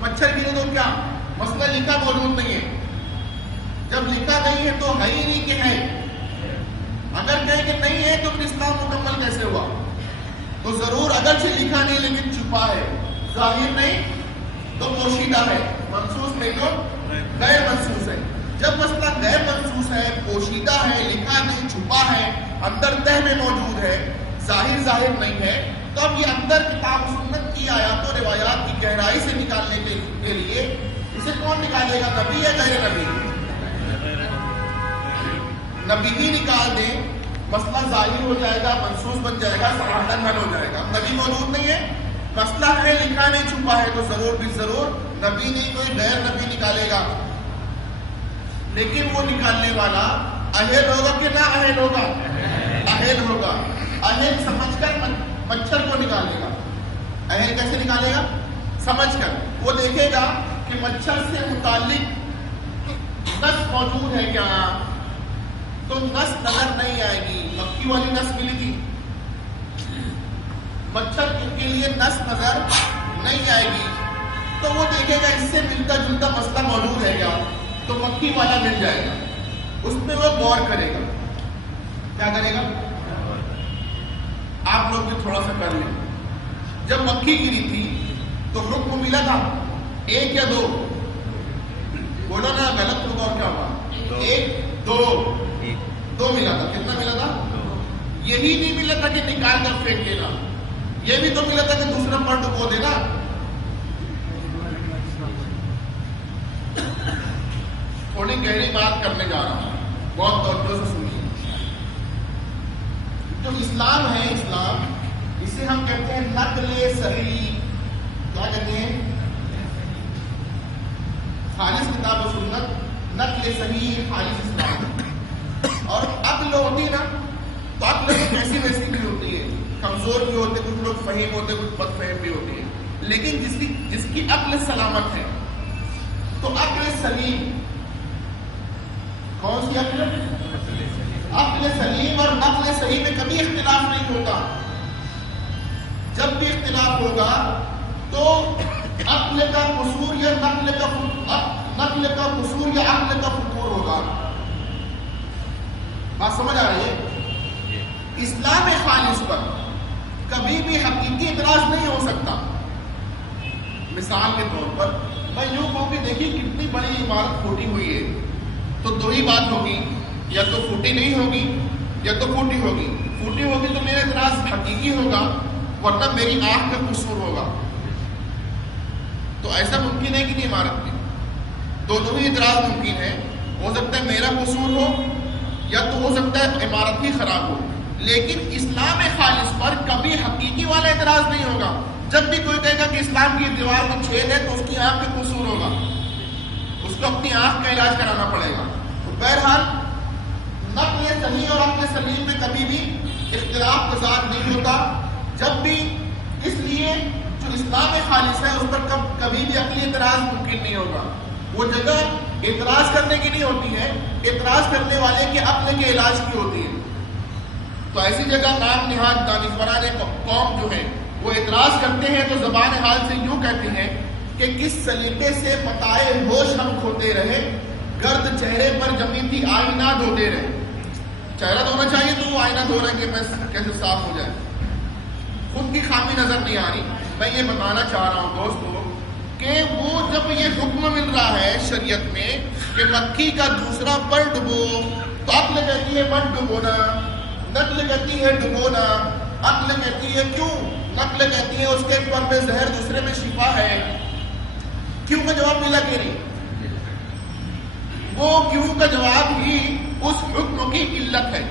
مچھر گرے تو کیا؟ مسئلہ لکھا موجود نہیں ہے. جب لکھا نہیں ہے تو ہے ہی نہیں کہ ہے. اگر کہیں کہ نہیں ہے تو پھر اسلام مکمل کیسے ہوا؟ تو ضرور اگرچہ لکھا نہیں لیکن چھپا ہے، ظاہر نہیں تو پوشیدہ ہے، منصوص نہیں تو غیر منصوص ہے. جب مسئلہ غیر منصوص ہے، پوشیدہ ہے، لکھا نہیں چھپا ہے، اندر تہ میں موجود ہے، ظاہر نہیں ہے، تو اب یہ اندر کتاب و سنت کی آیات و روایات کی گہرائی سے نکالنے کے لیے اسے کون نکالے گا؟ نبی یا غیر نبی؟ نبی ہی نکال دیں، مسئلہ ظاہر ہو جائے گا، منصوص بن جائے گا، صراحتاً حل ہو جائے گا. نبی موجود نہیں ہے، مسئلہ ہے، لکھا نہیں چھپا ہے، تو ضرور بھی ضرور نبی نہیں کوئی غیر نبی نکالے گا. لیکن وہ نکالنے والا اہل ہوگا کہ نہ اہل ہوگا؟ اہل ہوگا. اہل سمجھ کر مچھر کو نکالے گا. اہل کیسے نکالے گا؟ سمجھ کر. وہ دیکھے گا کہ مچھر سے متعلق نس موجود ہے کیا، تو نس نظر نہیں آئے گی. مکھی والی نس ملی تھی، مچھر کے لیے نس نظر نہیں آئے گی، تو وہ دیکھے گا اس سے ملتا جلتا مسئلہ موجود ہے کیا، تو مکھی والا مل جائے گا. اس پہ وہ غور کرے گا. کیا کرے گا؟ آپ لوگ بھی تھوڑا سا کر لیں. جب مکھی گری تھی تو حکم ملا تھا 1 یا 2؟ بولو نا، غلط ہوگا اور کیا ہوا؟ 1 2 ملا تھا. کتنا ملا تھا؟ یہی نہیں ملا تھا کہ نکال کر پھینک دینا، یہ بھی تو ملا تھا کہ دوسرا پر ڈبو دینا. تھوڑی گہری بات کرنے جا رہا ہوں، بہت توجہ سے سنیے. جو اسلام ہے، اسلام اسے ہم کہتے ہیں نقل صحیح. کیا کہتے ہیں؟ خالص کتاب و سنت، نقل صحیح خالص اسلام. اور عقل ہوتی نا، تو عقل ایسی ویسی بھی ہوتی ہے، کمزور بھی ہوتے، کچھ لوگ فہیم ہوتے، کچھ بد فہم بھی ہوتے ہیں. لیکن جس کی عقل سلامت ہے، تو عقل سلیم. کون سی عقل؟ عقل سلیم اور نقل صحیح میں کبھی اختلاف نہیں ہوتا. جب بھی اختلاف ہوگا تو عقل کا قصور یا نقل کا قصور یا عقل کا فطور ہوگا. بات سمجھ آ رہی ہے؟ اسلام خالص پر کبھی بھی حقیقی اعتراض نہیں ہو سکتا. مثال کے طور پر میں یوں کہوں کہ دیکھیے کتنی بڑی عمارت پھوٹی ہوئی ہے، تو 2 ہی بات ہوگی، یا تو پھوٹی نہیں ہوگی یا تو پھوٹی ہوگی. پھوٹی ہوگی تو میرا اعتراض حقیقی ہوگا، ورنہ میری آنکھ کا قصور ہوگا. تو ایسا ممکن ہے کہ نہیں عمارت میں؟ دونوں ہی اعتراض ممکن ہے. ہو سکتا ہے میرا قصور ہو یا تو ہو سکتا ہے عمارت ہی خراب ہو. لیکن اسلام خالص پر کبھی حقیقی والا اعتراض نہیں ہوگا. جب بھی کوئی کہے گا کہ اسلام کی دیوار میں چھید ہے تو اس کی آنکھ میں قصور ہوگا, اس کو اپنی آنکھ کا علاج کرانا پڑے گا. تو بہرحال نقل صحیح اور عقل سلیم میں کبھی بھی اختلاف کے ساتھ نہیں ہوتا. جب بھی اس لیے جو اسلام خالص ہے اس پر کبھی بھی عقلی اعتراض ممکن نہیں ہوگا. وہ جگہ اعتراض کرنے کی نہیں ہوتی ہے, اعتراض کرنے والے کے عقل کے علاج کی ہوتی ہے. تو ایسی جگہ نام نہاد دانشوران قوم جو ہیں وہ اعتراض کرتے ہیں تو زبان حال سے یوں کہتے ہیں کہ کس سلیقے سے پتائے ہوش ہم کھوتے رہے, گرد چہرے پر جمی تھی آئینہ دھوتے رہے. چہرہ دھونا چاہیے تو وہ آئینہ دھو رہے کہ میں کیسے صاف ہو جائے, خود کی خامی نظر نہیں آ رہی. میں یہ بتانا چاہ رہا ہوں دوستو کہ وہ جب یہ حکم مل رہا ہے شریعت میں کہ مکھی کا دوسرا پر ڈبو, تو عقل کہتی ہے مت ڈبونا, نقل کہتی ہے ڈبونا. عقل کہتی ہے کیوں, نقل کہتی ہے اس کے ایک پر میں زہر دوسرے میں شفا ہے. کیوں کا جواب ملا کہ نہیں؟ وہ کیوں کا جواب ہی اس حکم کی علت ہے.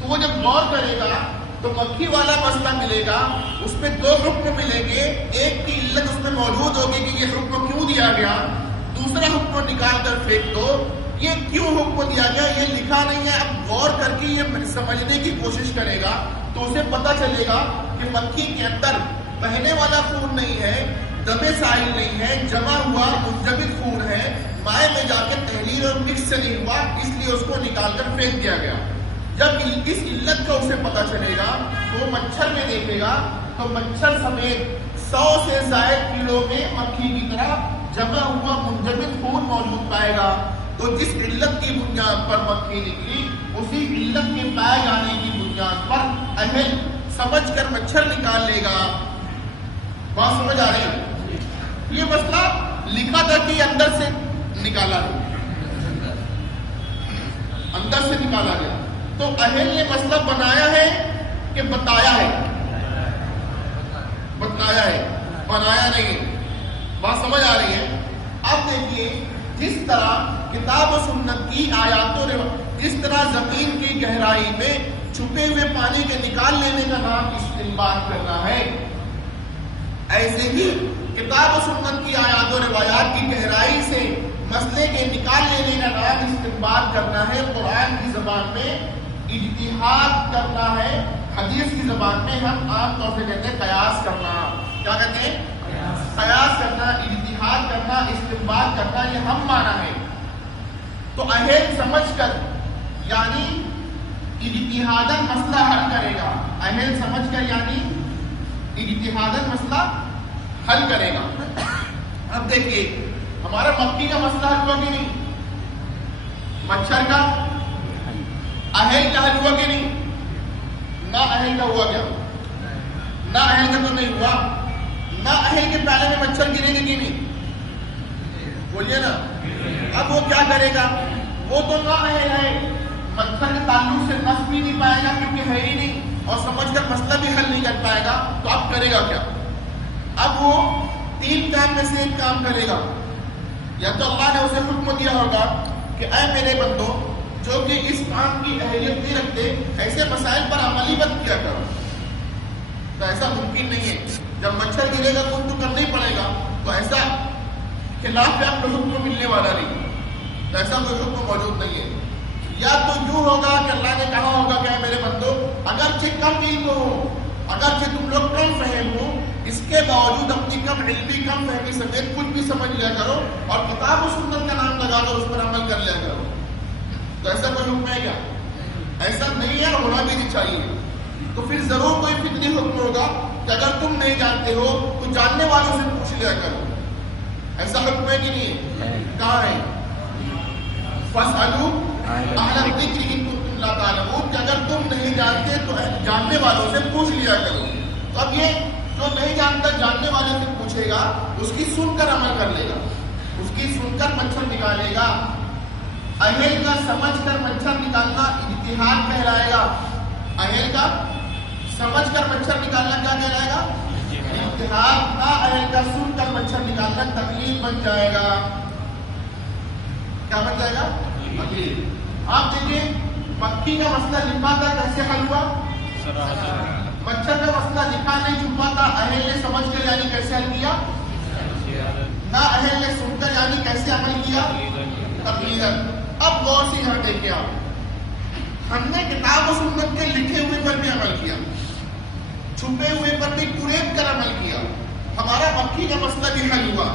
تو وہ جب غور کرے گا تو مکھی والا مسئلہ ملے گا, اس میں دو حکم ملیں گے. ایک کی علت اس میں موجود ہوگی کہ یہ حکم کیوں دیا گیا, دوسرا حکم نکال کر پھینک دو یہ کیوں حکم دیا گیا یہ لکھا نہیں ہے. اب غور کر کے یہ سمجھنے کی کوشش کرے گا تو اسے پتا چلے گا کہ مکھی کے اندر بہنے والا خون نہیں ہے, دم سائل نہیں ہے, جمع ہوا منجمد خون ہے, مائع میں جا کے تحریر اور مکس سے نہیں ہوا, اس لیے اس کو نکال کر پھینک دیا گیا. جب اس علت کا اسے پتا چلے گا تو وہ مچھر میں دیکھے گا تو مچھر سمیت 100 سے زائد کلو میں مکھی کی طرح جمع ہوا منجمد خون موجود پائے گا. تو جس علت کی بنیاد پر مکھی نکلی اسی علت کے پائے جانے کی بنیاد پر اہل سمجھ کر مچھر نکال لے گا. بات سمجھ آ رہی ہے؟ یہ مسئلہ لکھا تھا کہ اندر سے نکالا گیا, اندر سے نکالا گیا. تو اہل نے مسئلہ بنایا ہے کہ بتایا ہے؟ بتایا ہے, بنایا نہیں. بات سمجھ آ رہی ہے؟ اب دیکھیے جس طرح کتاب و سنت کی آیاتوں نے جس طرح زمین کی گہرائی میں چھپے ہوئے پانی کے نکال لینے کا نام استنباط کرنا ہے, ایسے ہی کتاب و سنت کی آیات و روایات کی گہرائی سے مسئلے کے نکال لینے کا نام استنباط کرنا ہے. قرآن کی زبان میں اجتہاد کرنا ہے, حدیث کی زبان میں ہم عام طور سے کہتے ہیں قیاس کرنا. کیا کہتے ہیں؟ قیاس کرنا, اجتہاد کرنا, استنباط کرنا, یہ ہم مانا ہے. تو اہل سمجھ کر یعنی اجتہاداً مسئلہ حل کرے گا. اہل سمجھ کر یعنی اجتہاداً مسئلہ حل کرے گا. اب دیکھیے ہمارا مکھی کا مسئلہ حل ہوا کہ نہیں, مچھر کا اہل کا حل ہوا کہ نہیں؟ نہ اہل کا ہوا کیا؟ نہ اہل کا تو نہیں ہوا. نہ اہل کے پہلے میں مچھر گریں گے کہ نہیں؟ بولیے نا. اب وہ کیا کرے گا, وہ تو نہ اہل ہے, مچھر کے تعلق سے نفع بھی نہیں پائے گا کیونکہ ہے ہی نہیں, اور سمجھ کر مسئلہ بھی حل نہیں کر پائے گا. تو اب کرے گا کیا؟ اب وہ 3 کام میں سے ایک کام کرے گا. یا تو اللہ نے اسے حکم دیا ہوگا کہ اے میرے بندو جو کہ اس کام کی اہلیت نہیں رکھتے ایسے مسائل پر عمل ہی مت کیا کرو. تو ایسا ممکن نہیں ہے. جب مچھر گرے گا کچھ تو کرنا ہی پڑے گا. تو ایسا خلاف آپ کو حکم ملنے والا نہیں, تو ایسا کوئی حکم موجود نہیں ہے. یا تو یوں ہوگا کہ اللہ نے کہا ہوگا کہ میرے بندو اگرچہ کم علم ہو, اگرچہ تم لوگ کم فہم ہو, اس کے باوجود اپنی کم علمی کم فہمی سمیت کچھ بھی سمجھ لیا کرو اور کتاب و سنت کا نام لگا کر اس پر عمل کر لیا کرو. تو ایسا کوئی حکم ہے کیا؟ ایسا نہیں ہے, ہونا بھی نہیں چاہیے. تو پھر ضرور کوئی فطری حکم ہوگا کہ اگر تم نہیں جانتے ہو تو جاننے والوں سے پوچھ لیا کرو. ایسا حکم ہے کہ نہیں؟ کہاں ہے؟ فاسألوا اہل الذکر ان کنتم لا تعلمون, کہ اگر تم نہیں جانتے تو جاننے والوں سے پوچھ لیا کرو. تو اب یہ جو نہیں جانتا جاننے والے سے پوچھے گا اس کی سن کر عمل کر لے گا, اس کی سن کر مچھر نکالے گا. اہل کا سمجھ کر مچھر نکالنا اجتہاد کہلائے گا. اہل کا سمجھ کر مچھر نکالنا کیا کہلائے گا؟ اجتہاد نا اہل کا سن کر مچھر نکالنا تقلید بن جائے گا. کیا بن جائے گا؟ تقلید. آپ دیکھیے مکھی کا مسئلہ لکھا تھا کیسے حل ہوا؟ مچھر کا مسئلہ لکھا نہیں چھپا تھا اہل نے سمجھ کر یعنی کیسے حل کیا؟ نہ اہل نے سن کر یعنی کیسے عمل کیا؟ تقلیداً. اب غور سے یہاں دیکھیں آپ، ہم نے کتاب و سنت کے لکھے ہوئے پر بھی عمل کیا، چھپے ہوئے پر بھی قریب کر عمل کیا. ہمارا مکھی کا مسئلہ بھی حل ہوا،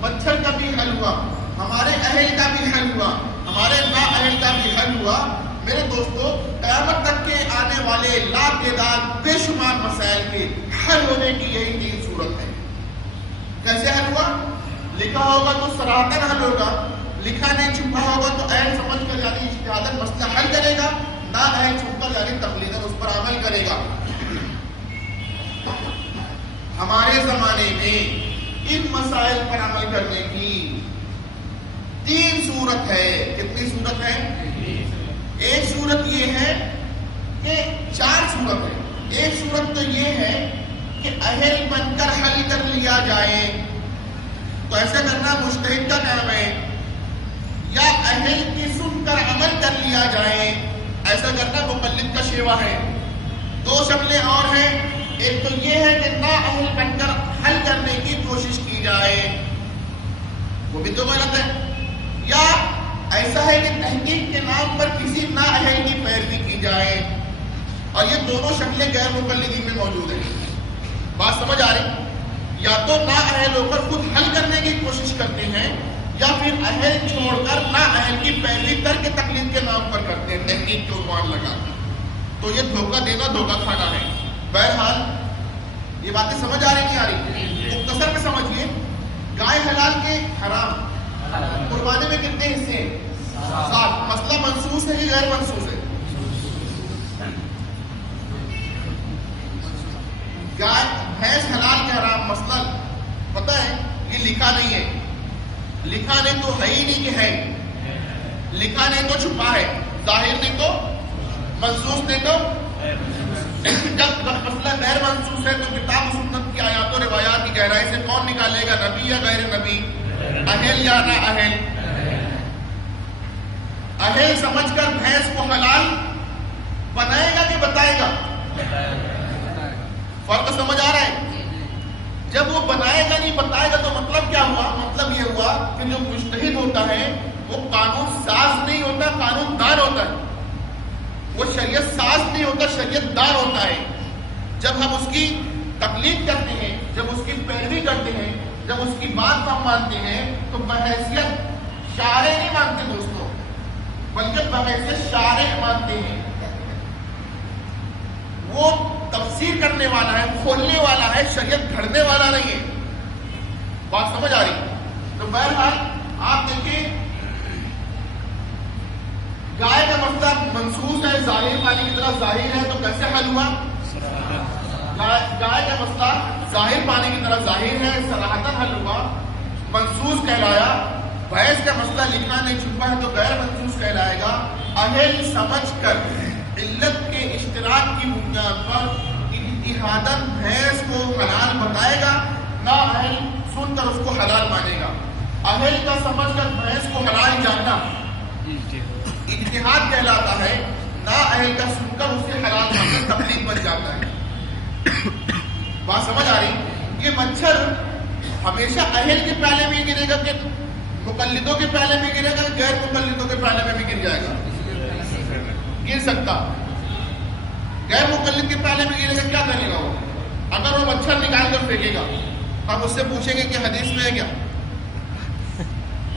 مچھر کا بھی حل ہوا، ہمارے اہل کا بھی حل ہوا، ہمارے نا اہل کا بھی حل ہوا. میرے دوستو قیامت تک کے آنے والے لا تعداد بے شمار مسائل کے حل ہونے کی یہی تین صورت ہے. کیسے حل ہوا؟ لکھا ہوگا تو صراحتاً حل ہوگا، لکھا نہیں چھپا ہوگا تو اہل سمجھ کر یعنی اجتہاداً مسئلہ حل کرے گا، نہ اہل چھپ کر یعنی تقلیداً اس پر عمل کرے گا. ہمارے زمانے میں ان مسائل پر عمل کرنے کی تین صورت ہے. کتنی صورت ہے؟ ایک صورت یہ ہے کہ چار صورت ہے. ایک صورت تو یہ ہے کہ اہل بن کر حل کر لیا جائے، تو ایسا کرنا مجتہد کا کام ہے. یا اہل کی سن کر عمل کر لیا جائے، ایسا کرنا مقلد کا شیوا ہے. دو شکلیں اور ہیں، ایک تو یہ ہے کہ نا اہل بن کر حل کرنے کی کوشش کی جائے، وہ بھی تو غلط ہے. یا ایسا ہے کہ تحقیق کے نام پر کسی نا اہل کی پیروی کی جائے، اور یہ دونوں شکلیں غیر مقلدین میں موجود ہیں. بات سمجھ آ رہی؟ یا تو نا اہل ہو کر خود حل کرنے کی کوشش کرتے ہیں، یا پھر اہل چھوڑ کر نا اہل کی پیروی کر کے تقلید کے نام پر کرتے ہیں تحقیق کے عنوان لگا کر. تو یہ دھوکہ دینا، دھوکہ کھانا ہے. بہرحال یہ باتیں سمجھ آ رہی نہیں آ رہی؟ مختصر میں سمجھیے، گائے حلال کے حرام قربانی میں کتنے حصے ہیں؟ 7. مسئلہ منسوس ہے کہ غیر منسوس ہے؟ گائے بھینس حلال کے حرام مسئلہ پتہ ہے، یہ لکھا نہیں ہے. لکھا نہیں تو ہے ہی نہیں کہ ہے، لکھا نہیں تو چھپا ہے، ظاہر نہیں تو منسوس نہیں تو. جب مسئلہ غیر منسوس ہے تو کتاب و سنت کی آیات و روایات کی گہرائی سے کون نکالے گا؟ نبی یا غیر نبی؟ اہل یا نہ اہل؟ اہل سمجھ کر بھینس کو حلال بنائے گا کہ بتائے گا؟ فرق سمجھ آ رہا ہے؟ جب وہ بنائے گا نہیں بتائے گا تو مطلب کیا ہوا؟ مطلب یہ ہوا کہ جو مجتہد ہوتا ہے وہ قانون ساز نہیں ہوتا، قانون دان ہوتا ہے. وہ شریعت ساز نہیں ہوتا، شریعت دان ہوتا ہے. جب ہم اس کی تقلید کرتے ہیں، جب اس کی پیروی کرتے ہیں، جب اس کی بات ہم مانتے ہیں تو بحیثیت شارع نہیں مانتے دوستوں، بلکہ بحیثیت شارع مانتے ہیں. وہ تفسیر کرنے والا ہے، کھولنے والا ہے، شریعت گھڑنے والا نہیں ہے. بات سمجھ آ رہی؟ تو بہرحال آپ دیکھیں گائے کا مسئلہ منسوس ہے، ظاہر پانی کی طرح ظاہر ہے، تو کیسے حل ہوا؟ گائے کا مسئلہ ظاہر پانی کی طرح ظاہر ہے، صراحتاً حل ہوا، منسوس کہلایا. بحث کا مسئلہ لکھنا نہیں چھپا ہے تو غیر منسوس کہلائے گا. اہل سمجھ کر علت کے اشتراک کی بنیاد پر اجتہاداً بھینس کو حلال بتائے گا، نہ اہل سن کر اس کو حلال مانے گا. اہل کا سمجھ کر بھینس کو حلال جاننا اجتہاد کہلاتا ہے، نہ اہل کا سن کر اسے حلال ماننا تقلید بن جاتا ہے. بات سمجھ آ رہی؟ یہ مچھر ہمیشہ اہل کے پہلے میں گرے گا کہ مقلدوں کے پہلے میں گرے گا، غیر مقلدوں کے پہلے میں بھی گر جائے گا؟ گر سکتا. غیر مقلد کے پہلے میں گرے گا، کیا کرے گا وہ؟ اگر وہ مچھر نکال کر پھینکے گا، ہم اس سے پوچھیں گے کہ حدیث میں ہے کیا؟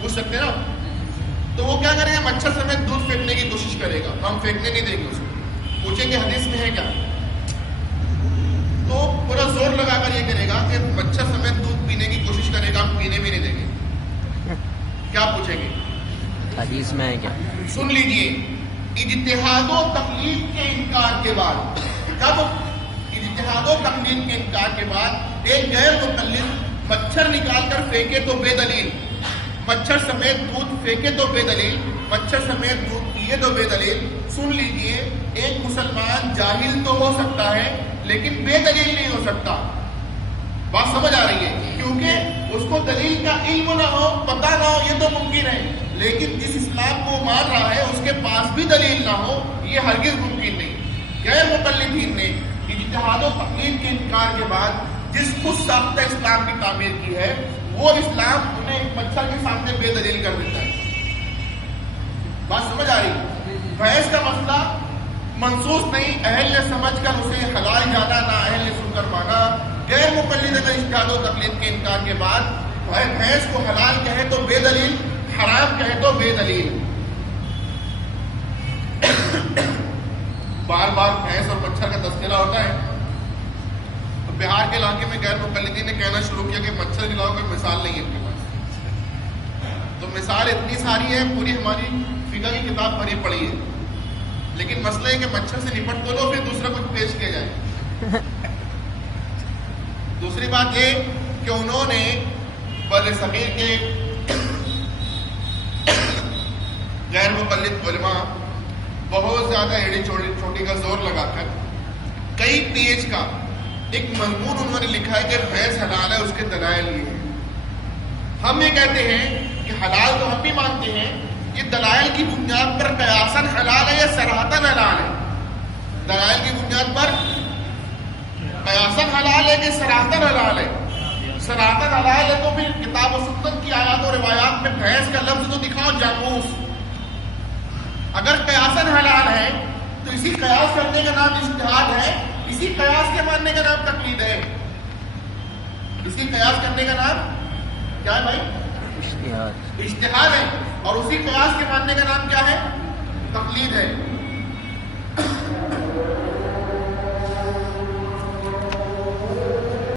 پوچھ سکتے نا؟ تو وہ کیا کرے گا؟ مچھر سمیت دودھ پھینکنے کی کوشش کرے گا. ہم پھینکنے نہیں دیں گے اس کو، پوچھیں گے حدیث میں ہے کیا؟ تو پورا زور لگا کر یہ کرے گا کہ مچھر سمیت دودھ پینے کی کوشش کرے گا، ہم پینے بھی نہیں دیں گے. کیا پوچھیں گے؟ حدیث میں ہے کیا؟ سن لیجئے، اجتہاد و تقلید کے انکار کے بعد، جب اجتہاد و تقلید کے انکار کے بعد ایک غیر مقلد مچھر نکال کر پھینکے تو بے دلیل، مچھر سمیت دودھ پھینکے تو بے دلیل، مچھر سمیت دودھ پیے تو بے دلیل. سن لیجئے، ایک مسلمان جاہل تو ہو سکتا ہے لیکن بے دلیل نہیں ہو سکتا. بات سمجھ آ رہی ہے؟ کیونکہ اس کو دلیل کا علم نہ ہو، پتہ نہ ہو، یہ تو ممکن ہے، لیکن جس اسلام کو وہ مان رہا ہے اس کے پاس بھی دلیل نہ ہو، یہ ہرگز ممکن نہیں۔ غیر مقلدین نے اجتہاد و تقلید کے انکار کے بعد جس خود ساختہ اسلام کی تعمیر کی ہے، وہ اسلام انہیں ایک مچھر کے سامنے بے دلیل کر دیتا ہے۔ بات سمجھ آ رہی؟ بحث کا مسئلہ منصوص نہیں، اہل نے سمجھ کر اسے حلال جانا، نہ اہل نے سن کر مانا۔ غیر مقلد اگر اجتہاد و تقلید کے انکار کے بعد بھینس کو حلال کہے تو بے دلیل، حرام کہے تو بے دلیل۔ بار بار بھینس اور مچھر کا تذکرہ ہوتا ہے، تو بہار کے علاقے میں غیر مقلدین نے کہنا شروع کیا کہ مچھر کے علاوہ کوئی مثال نہیں ہے ان کے پاس۔ تو مثال اتنی ساری ہے، پوری ہماری فقہ کی کتاب بھری پڑی ہے، لیکن مسئلہ ہے کہ مچھر سے نپٹ تو لو، پھر دوسرا کچھ پیش کیا جائے۔ دوسری بات یہ کہ انہوں نے بر صغیر کے غیر مقلد علماء بہت زیادہ ایڑی چھوٹی کا زور لگا کر کئی پیج کا ایک مضمون انہوں نے لکھا ہے کہ بھینس حلال ہے، اس کے دلائل یہ ہیں۔ ہم یہ کہتے ہیں کہ حلال تو ہم بھی مانتے ہیں، یہ دلائل کی بنیاد پر قیاساً حلال ہے یا صراحتاً حلال ہے؟ دلائل کی بنیاد پر قیاساً حلال ہے کہ صراحتاً حلال ہے؟ صراحتاً حلال ہے تو پھر کتاب و سنت کی آیات و روایات میں بھینس کا لفظ تو دکھاؤ، جاموس۔ اگر قیاساً حلال ہے تو اسی قیاس کرنے کا نام اجتہاد ہے، اسی قیاس کے ماننے کا نام تقلید ہے۔ اسی قیاس کرنے کا نام کیا ہے بھائی؟ اجتہاد اجتہاد ہے، اور اسی قیاس کے ماننے کا نام کیا ہے؟ تقلید ہے۔